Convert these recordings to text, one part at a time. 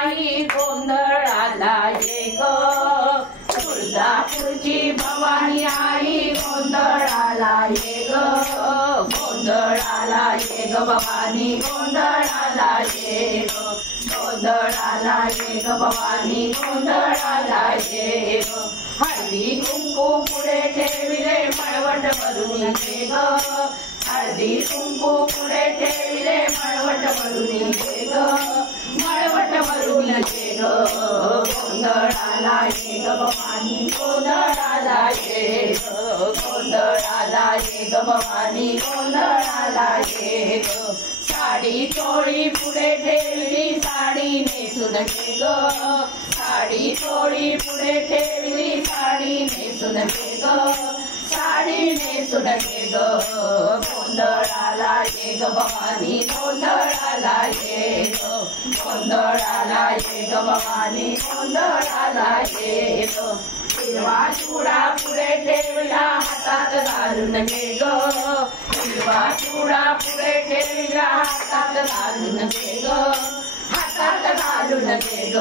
आई गोंधळाला ये ग, तुळजापूरची भवानी आई गोंधळाला ये ग, गोंधळाला ये ग भवानी गोंधळाला ये ग, गोंधळाला ये ग भवानी गोंधळाला ये ग, हळदी कुंकू पुढे ठेविले मळवट भरून ये ग, हळदी कुंकू पुढे ठेविले मळवट भरून ये ग, मळवट भरून ये ग, गोंधळाला ये ग भवानी गोंधळाला ये ग, गोंधळाला ये ग भवानी गोंधळाला ये ग, साडी चोळी पुढे ठेवली साडी नेसून घे ग, साडी चोळी पुढे ठेवली साडी नेसून घे ग, साडी नेसून घे ग, गोंधळाला ये ग भवानी गोंधळाला ये ग, गोंधळाला ये ग भवानी गोंधळाला ये ग, हिरवा चुडा पुढे ठेवला हातात घालून घे ग, हिरवा चुडा पुढे ठेवला हातात घालून घे ग, हातात घालून घे ग,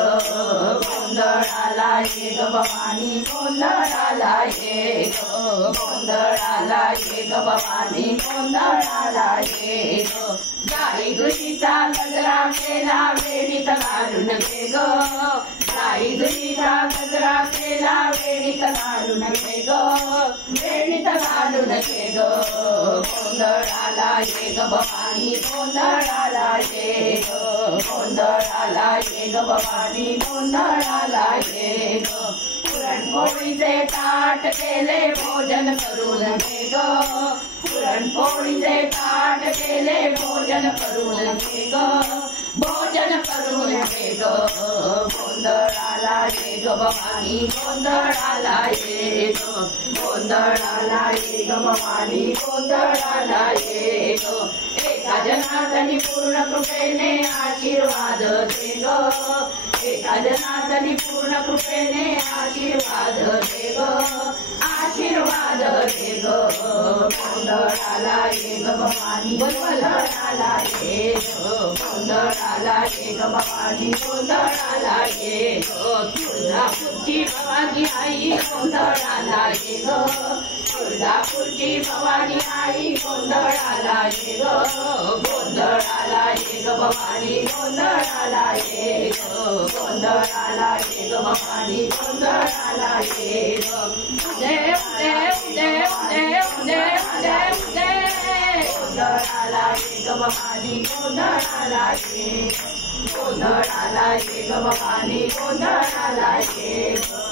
गोंधळाला ये ग भवानी गोंधळाला ये ग, गोंधळाला ये ग भवानी गोंधळाला ये ग, गाई गुशीचा गजरा केला वेणीत घालून घे ग, गाई गुशीचा गजरा केला वेणीत घालून घे ग, वेणीत घालून घे ग, गोंधळाला ये ग भवानी गोंधळाला ये ग, गोंधळाला ये ग भवानी गोंधळाला ये ग, पुरणपोळीचे ताट केले भोजन करून घे ग, पुरणपोळीचे ताट केले भोजन करून घे ग, भोजन करून घे ग, गोंधळाला ये ग भवानी गोंधळाला ये ग, गोंधळाला ये ग भवानी गोंधळाला ये ग, एका जनार्दनी पूर्ण कृपेने आशीर्वाद दे ग, एका जनार्दनी पूर्ण कृपेने आशीर्वाद दे ग, आशीर्वाद दे ग, गोंधळाला ये ग भवानी गोंधळाला ये ग, गोंधळाला ये ग भवानी गोंधळाला ये ग, तुळजापूरची भवानी आई गोंधळाला ये ग, तुळजापूरची भवानी आई गोंधळाला ये ग, गोंधळाला ये ग भवानी गोंधळाला ये ग, गोंधळाला ये ग भवानी गोंधळाला ये ग, देव देव देव देव देव देव देव, गोंधळाला ये ग भवानी गोंधळाला ये ग, गोंधळाला ये ग भवानी गोंधळाला ये ग.